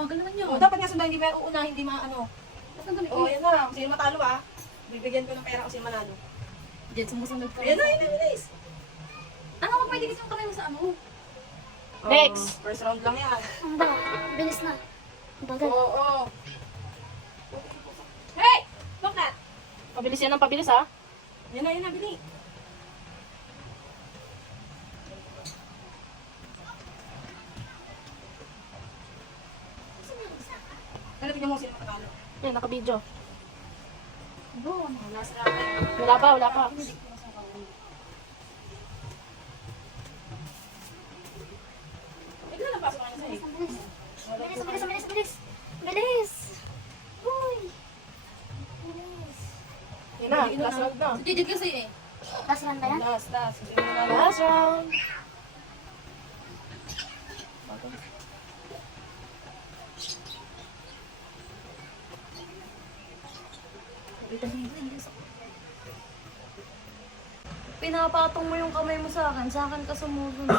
Pagal naman yun. O, dapat nga sundan, hindi ba uuna, hindi maano. Ba't ang galing? O, yan na. Kung sino matalo bibigyan ko ng pera kung sino manalo. Diyan, sumusunod ka. Ayan na, yun na, bilis. Ano ka pwede kasi yung kamay mo sa ano? Next. First round lang yan. Ang ba? Bilis na. Bagal. Oo. Hey! Look that! Pabilis yan ng pabilis ha. Yan na, bili. Ano, tignan mo kung sino matalo. Yan, naka-video. Doon, last round. Wala pa, wala pa. Ito na pasok kayo sa'yo. Bilis. Bilis, bilis, bilis, bilis. Bilis. Uy. Bilis. Yan na, last round na. Digit kasi eh. Last run ba yan? Last. Kung sino manalo. Last round. Pinapatong mo yung kamay mo sa akin ka sumusunod.